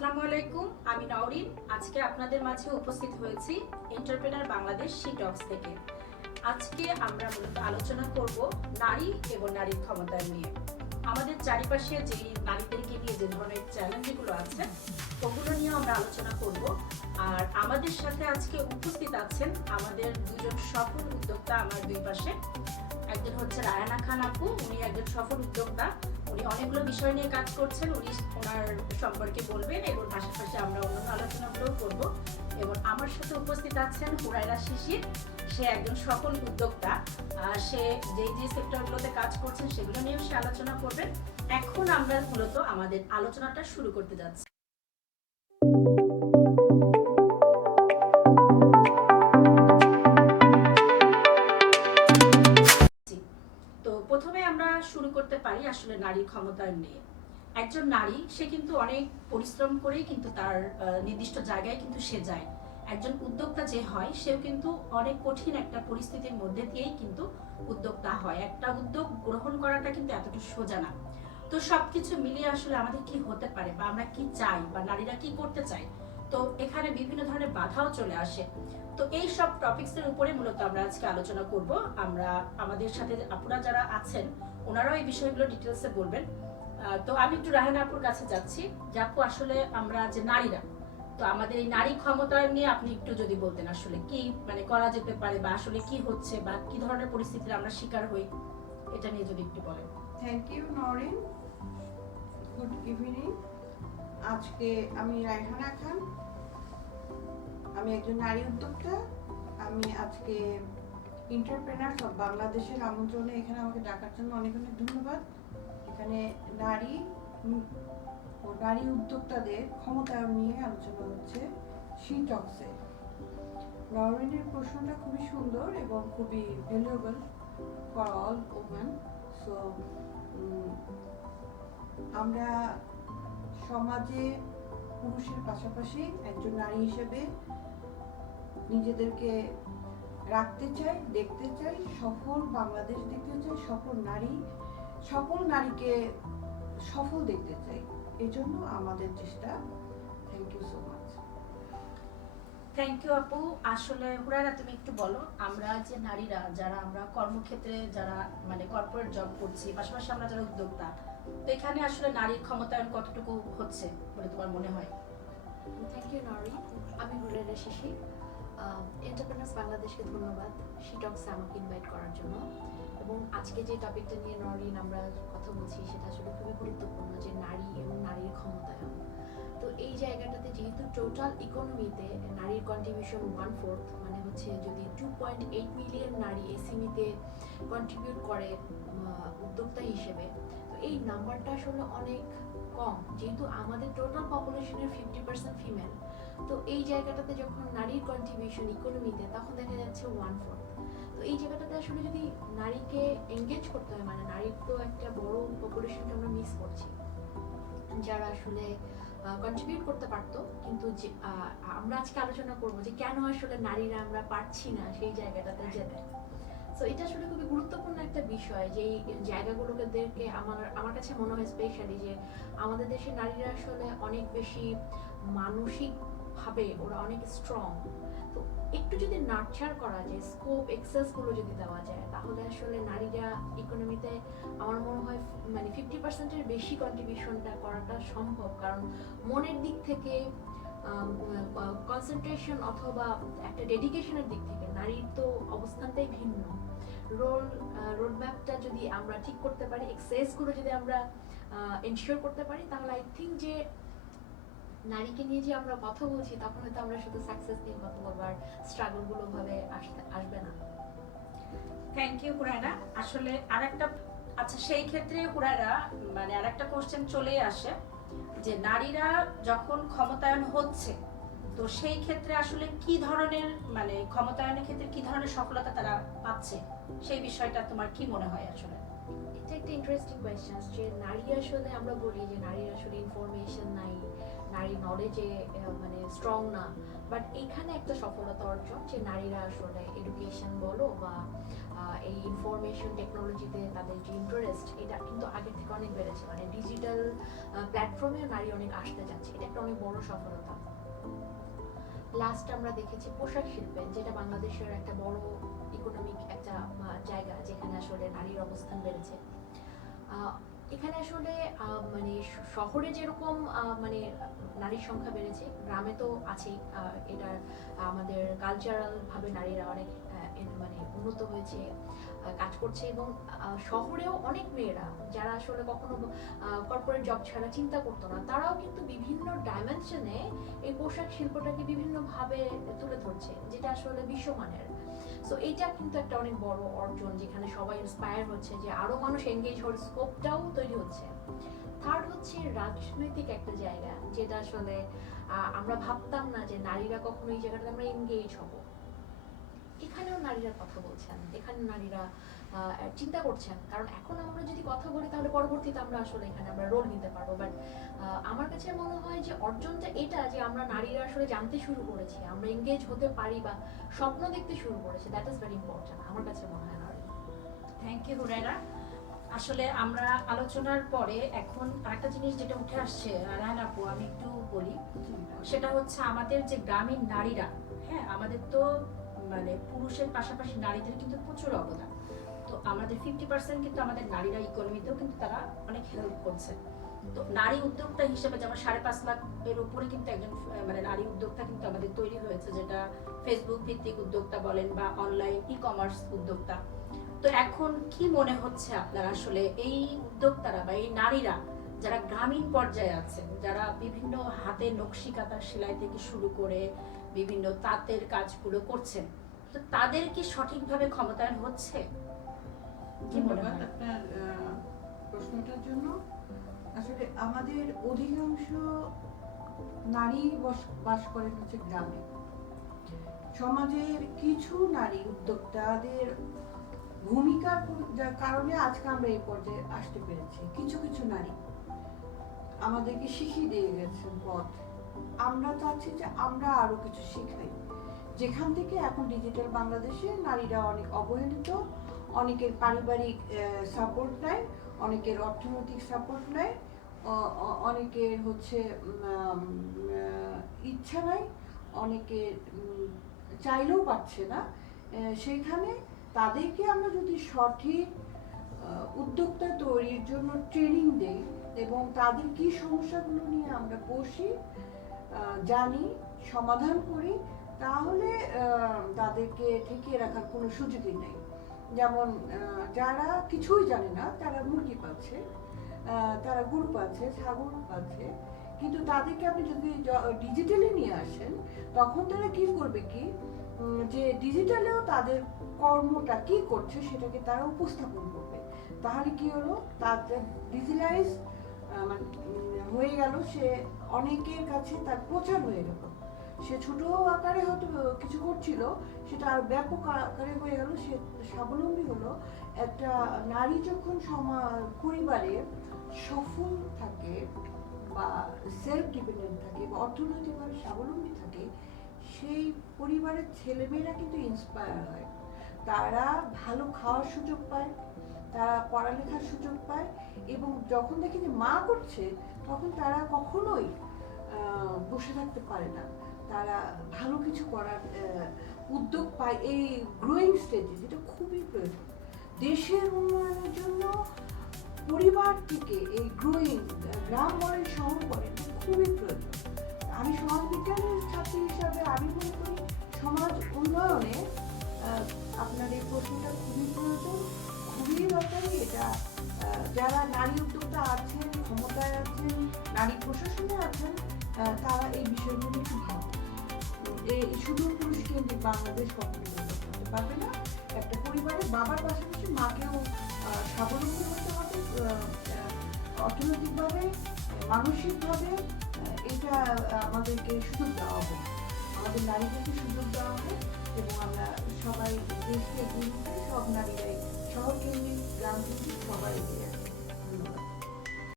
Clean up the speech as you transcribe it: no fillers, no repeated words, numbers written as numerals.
আসসালামু আলাইকুম, আমি নওরিন। আজকে আপনাদের মাঝে উপস্থিত হয়েছি এন্টারপ্রেনার বাংলাদেশ শি টক্স থেকে। আজকে আমরা মূলত আলোচনা করব নারী এবং নারীর ক্ষমতায়ন নিয়ে। আমাদের চারিপাশে যে নারীদেরকে নিয়ে যে ধরনের চ্যালেঞ্জগুলো আছে ওগুলো নিয়ে আমরা আলোচনা করব। আর আমাদের সাথে আজকে উপস্থিত আছেন আমাদের দুজন সফল উদ্যোক্তা। আমার দুই পাশে একজন হচ্ছে রায়ানা খান আপু, উনি একজন সফল উদ্যোক্তা। উনি অনেকগুলো বিষয় নিয়ে কাজ করছেন, উনি ওনার সম্পর্কে বলবেন এবং পাশাপাশি আমরা অন্য আলোচনাগুলোও করব। এবং আমার সাথে উপস্থিত আছেন হুরায়রা শিশির, সে একজন সফল উদ্যোক্তা। সে যে যে সেক্টরগুলোতে কাজ করছেন সেগুলো নিয়েও সে আলোচনা করবেন। এখন আমরা মূলত আমাদের আলোচনাটা শুরু করতে যাচ্ছি। তো প্রথমে আমরা শুরু করতে পারি আসলে নারী ক্ষমতায়ন নিয়ে। একজন নারী সে কিন্তু অনেক পরিশ্রম করেই কিন্তু তার নির্দিষ্ট জায়গায় কিন্তু সে যায়। একজন উদ্যোক্তা যে হয় সেও কিন্তু অনেক কঠিন একটা পরিস্থিতির মধ্যে দিয়েই কিন্তু উদ্যোক্তা হয়। একটা উদ্যোগ গ্রহণ করাটা কিন্তু এতটা সোজা না। তো সবকিছু মিলিয়ে আসলে আমাদের কি হতে পারে বা আমরা কি চাই বা নারীরা কি করতে চাই, তো এখানে বিভিন্ন ধরনের বাধাও চলে আসে। তো এই সব টপিকসের উপরে মূলত আমরা আজকে আলোচনা করব। আমরা আমাদের সাথে আপুরা যারা আছেন ওনারাও এই বিষয়গুলো ডিটেলসে বলবেন। তো আমি একটু রাহেনা আপুর কাছে যাচ্ছি যে আপু, আসলে আমরা যে নারীরা, তো আমাদের এই নারী ক্ষমতায়ন নিয়ে আপনি একটু যদি বলতেন আসলে কি মানে করা যেতে পারে বা আসলে কি হচ্ছে বা কি ধরনের পরিস্থিতির আমরা শিকার হই, এটা নিয়ে যদি একটু বলেন। Thank you Norin, good evening. আজকে আমি রায়হানা খান, আমি একজন নারী উদ্যোক্তা। আমি আজকে এন্টারপ্রেনার্স অফ বাংলাদেশের আমন্ত্রণে এখানে আমাকে ডাকার জন্য অনেক অনেক ধন্যবাদ। এখানে নারী ও নারী উদ্যোক্তাদের ক্ষমতায়ন নিয়ে আলোচনা হচ্ছে শি টক্সে। নরিনের প্রশ্নটা খুবই সুন্দর এবং খুবই valuable for all women. So আমরা সমাজে পুরুষের পাশাপাশি একজন নারী হিসেবে নিজেদেরকে রাখতে চাই, দেখতে চাই, সফল বাংলাদেশ দেখতে চাই, সকল নারীকে সফল দেখতে চাই। এই জন্য আমাদের চেষ্টা। Thank you so much. Thank you আপু। আসলে হুরায়রা তুমি একটু বলো, আমরা যে নারীরা যারা আমরা কর্মক্ষেত্রে যারা মানে কর্পোরেট জব করছি, পাশাপাশি আমরা যারা উদ্যোক্তা, তো এখানে আসলে নারীর ক্ষমতায়ন কতটুকু হচ্ছে বলে তোমার মনে হয়? Thank you Nori. আমি হুরায়রা শিশির। এন্টারপ্রেনার্স বাংলাদেশকে ধন্যবাদ শি টক্সে আমাকে ইনভাইট করার জন্য। এবং আজকে যে টপিকটা নিয়ে নরিন আমরা কথা বলছি সেটা আসলে খুবই গুরুত্বপূর্ণ, যে নারী এবং নারীর ক্ষমতায়ন। তো এই জায়গাটাতে যেহেতু টোটাল ইকোনমিতে নারীর কন্ট্রিবিউশন 1/4, মানে হচ্ছে যদি 2.8 মিলিয়ন নারী এসএমইতে কন্ট্রিবিউট করে উদ্যোক্তা হিসেবে, তো এই নাম্বারটা আসলে অনেক কম। যেহেতু আমাদের টোটাল পপুলেশনের 50% ফিমেল, তো এই জায়গাটাতে যখন নারীর কন্ট্রিবিউশন ইকোনমিতে তখন দেখা যাচ্ছে 1/4। তো এই জায়গাটাতে আসলে যদি নারীকে এঙ্গেজ করতে হয়, মানে নারীর তো একটা বড় পপুলেশনকে আমরা মিস করছি, যারা আসলে কন্ট্রিবিউট করতে পারতো। কিন্তু আমরা আজকে আলোচনা করবো যে কেন আসলে নারীরা আমরা পারছি না সেই জায়গাটাতে যেতে। সো এটা আসলে খুবই গুরুত্বপূর্ণ একটা বিষয়, যে এই জায়গাগুলোকে দেখে আমার কাছে মনে হয় স্পেশালি যে আমাদের দেশের নারীরা আসলে অনেক বেশি মানসিকভাবে ওরা অনেক স্ট্রং। তো একটু যদি নার্চার করা যায়, স্কোপ এক্সেসগুলো যদি দেওয়া যায়, তাহলে আসলে নারীরা ইকোনমিতে আমার মনে হয় মানে 50%-এর বেশি কন্ট্রিবিউশনটা করাটা সম্ভব। কারণ মনের দিক থেকে, কনসেন্ট্রেশন অথবা একটা ডেডিকেশনের দিক থেকে নারীর তো অবস্থানটাই ভিন্ন। রোডম্যাপটা যদি আমরা ঠিক করতে পারি, এক্সেসগুলো যদি আমরা এনশিওর করতে পারি, তাহলে আই থিঙ্ক যে নারীকে নিয়ে যে আমরা কথা বলছি তখন হয়তো আমরা শুধু সাকসেস নিয়ে কথা বলবো, আর স্ট্রাগলগুলো ভাবে আসবে না। Thank you Huraira. আসলে আরেকটা, আচ্ছা সেই ক্ষেত্রে হুরায়রা মানে আরেকটা কোশ্চেন চলেই আসে যে নারীরা যখন ক্ষমতায়ন হচ্ছে, তো সেই ক্ষেত্রে আসলে কি ধরনের মানে ক্ষমতায়নের ক্ষেত্রে কি ধরনের সফলতা তারা পাচ্ছে, সেই বিষয়টা তোমার কি মনে হয় আসলে? এটা একটা ইন্টারেস্টিং কোয়েশ্চেন, যে নারী আসলে আমরা বলি যে নারীর আসলে ইনফরমেশন নাই, নারী নলেজে মানে স্ট্রং না, বাট এইখানে একটা সফলতা অর্জন যে নারীরা আসলে এডুকেশন বলো বা এই ইনফরমেশন টেকনোলজিতে তাদের যে ইন্টারেস্ট, এটা কিন্তু আগের থেকে অনেক বেড়েছে। মানে ডিজিটাল প্ল্যাটফর্মে নারী অনেক আসতে যাচ্ছে, এটা একটা অনেক বড় সফলতা। লাস্ট আমরা দেখেছি পোশাক শিল্পে, যেটা বাংলাদেশের একটা বড় ইকোনমিক একটা জায়গা যেখানে আসলে নারীর অবস্থান বেড়েছে। এখানে আসলে মানে শহরে যেরকম মানে নারীর সংখ্যা বেড়েছে, গ্রামে তো আছেই। এটা আমাদের কালচারাল ভাবে নারীরা অনেক মানে উন্নত হয়েছে, কাজ করছে। এবং শহরেও অনেক মেয়েরা যারা আসলে কখনো কর্পোরেট জব ছাড়া চিন্তা করতো না, তারাও কিন্তু বিভিন্ন ডাইমেনশনে এই পোশাক শিল্পটাকে বিভিন্নভাবে তুলে ধরছে, যেটা আসলে বিশ্বমানের। সো এইটা কিন্তু একটা অনেক বড় অর্জন, যেখানে সবাই ইন্সপায়ার হচ্ছে, যে আরো মানুষ এঙ্গেজ হওয়ার স্কোপটাও তৈরি হচ্ছে। থার্ড হচ্ছে রাজনৈতিক একটা জায়গা, যেটা আসলে আমরা ভাবতাম না যে নারীরা কখনো এই জায়গাটাতে আমরা এঙ্গেজ হব। এখানেও নারীরা কথা বলছেন, এখানে নারীরা চিন্তা করছেন, কারণ এখন আমরা যদি কথা বলি তাহলে পরবর্তীতে আমরা আসলে এখানে আমরা রোল নিতে পারবো। বাট আমার কাছে মনে হয় যে অর্জনটা এটা, যে আমরা নারীরা আসলে জানতে শুরু করেছি, আমরা এঙ্গেজ হতে পারি বা স্বপ্ন দেখতে শুরু করেছি। দ্যাট ইজ ভেরি ইম্পর্টেন্ট আমার কাছে মনে হয়। নারী, থ্যাংক ইউ হুরায়রা। আসলে আমরা আলোচনার পরে এখন আরেকটা জিনিস যেটা উঠে আসছে, রায়না আপু আমি একটু বলি, সেটা হচ্ছে আমাদের যে গ্রামীণ নারীরা, হ্যাঁ আমাদের তো মানে পুরুষের পাশাপাশি নারীদের কিন্তু প্রচুর অবদান। তো আমাদের 50% কিন্তু আমাদের নারীরা ইকোনমিতেও কিন্তু তারা অনেক হেল্প করছে। তো নারী উদ্যোক্তা হিসেবে যেমন 5.5 লাখের উপরে কিন্তু একজন মানে নারী উদ্যোক্তা কিন্তু আমাদের তৈরি হয়েছে, যেটা ফেসবুক ভিত্তিক উদ্যোক্তা বলেন বা অনলাইন ই কমার্স উদ্যোক্তা। তো এখন কি মনে হচ্ছে আপনার, আসলে এই উদ্যোক্তারা বা এই নারীরা যারা গ্রামীণ পর্যায়ে আছেন, যারা বিভিন্ন হাতে নকশি কাঁথা সেলাই থেকে শুরু করে বিভিন্ন তাঁতের কাজগুলো করছেন, তো তাদের কি সঠিকভাবে ক্ষমতায়ন হচ্ছে? কি মনে ধন্যবাদ হয় আপনার প্রশ্নটার জন্য। আসলে আমাদের অধিকাংশ নারী বাস করেন হচ্ছে গ্রামে। সমাজের কিছু নারী উদ্যোক্তাদের ভূমিকার কারণে আজকে আমরা এই পর্যায়ে আসতে পেরেছি। কিছু কিছু নারী আমাদেরকে শিখিয়ে দিয়ে গেছেন পথ। আমরা চাচ্ছি যে আমরা আরো কিছু শিখাই, যেখান থেকে এখন ডিজিটাল বাংলাদেশে নারীরা অনেক অবহেলিত, অনেকের পারিবারিক সাপোর্ট নেয়, অনেকের অর্থনৈতিক সাপোর্ট নেয়, অনেকের হচ্ছে ইচ্ছা নাই, অনেকের চাইলেও পাচ্ছে না। সেইখানে তাদেরকে আমরা যদি সঠিক উদ্যোক্তা তৈরির জন্য ট্রেনিং দেই এবং তাদের কি সমস্যাগুলো নিয়ে আমরা বসি, জানি, সমাধান করি, তাহলে তাদেরকে ঠেকিয়ে রাখার কোনো সুযোগই নেই। যেমন যারা কিছুই জানে না, তারা মুরগি পাচ্ছে, তারা গরু পাচ্ছে, ছাগল পাচ্ছে, কিন্তু তাদেরকে আপনি যদি ডিজিটালি নিয়ে আসেন, তখন তারা কি করবে, কি যে ডিজিটালেও তাদের কর্মটা কি করছে সেটাকে তারা উপস্থাপন করবে। তাহলে কি হলো, তাদের ডিজিটালাইজ হয়ে গেল, সে অনেকের কাছে তার প্রচার হয়ে গেল। সে ছোট আকারে হয়তো কিছু করছিল, সেটা আর ব্যাপক আকারে হয়ে গেল, সে স্বাবলম্বী হলো। একটা নারী যখন পরিবারে সফল থাকে বা সেলফ ডিপেন্ডেন্ট থাকে বা অর্থনৈতিকভাবে স্বাবলম্বী থাকে, সেই পরিবারের ছেলেমেয়েরা কিন্তু ইন্সপায়ার হয়। তারা ভালো খাওয়ার সুযোগ পায়, তারা পড়ালেখার সুযোগ পায়, এবং যখন দেখে যে মা করছে, তখন তারা কখনোই বসে থাকতে পারে না, তারা ভালো কিছু করার উদ্যোগ পায় এই গ্রোয়িং স্টেজে, যেটা খুবই প্রয়োজন দেশের উন্নয়নের জন্য। পরিবার থেকে এই গ্রোয়িং, গ্রাম বলেন শহর বলেন, খুবই প্রয়োজন। আমি সমাজবিজ্ঞানের ছাত্রী হিসাবে আমি মনে করি সমাজ উন্নয়নে আপনার এই প্রশ্নটা খুবই প্রয়োজন, খুবই দরকারি। এটা যারা নারী উদ্যোক্তা আছেন, ক্ষমতায় আছেন, নারী প্রশাসনে আছেন, তারা এই বিষয়গুলো একটু ভাবেন। এই শুধু পুরুষ কেন্দ্রিক বাংলাদেশ কখনো ডেভেলপ করতে পারবে না। একটা পরিবারের বাবার পাশাপাশি মাকেও স্বাবলম্বী হতে হবে, অর্থনৈতিকভাবে, মানসিকভাবে। এটা আমাদেরকে সুযোগ দেওয়া হবে, আমাদের নারীদেরকে সুযোগ দেওয়া হবে, এবং আমরা সবাই দেশকে এগিয়ে নিতে, সব নারীরাই, শহর কেন্দ্রিক, গ্রাম কেন্দ্রিক, সবাই এগিয়ে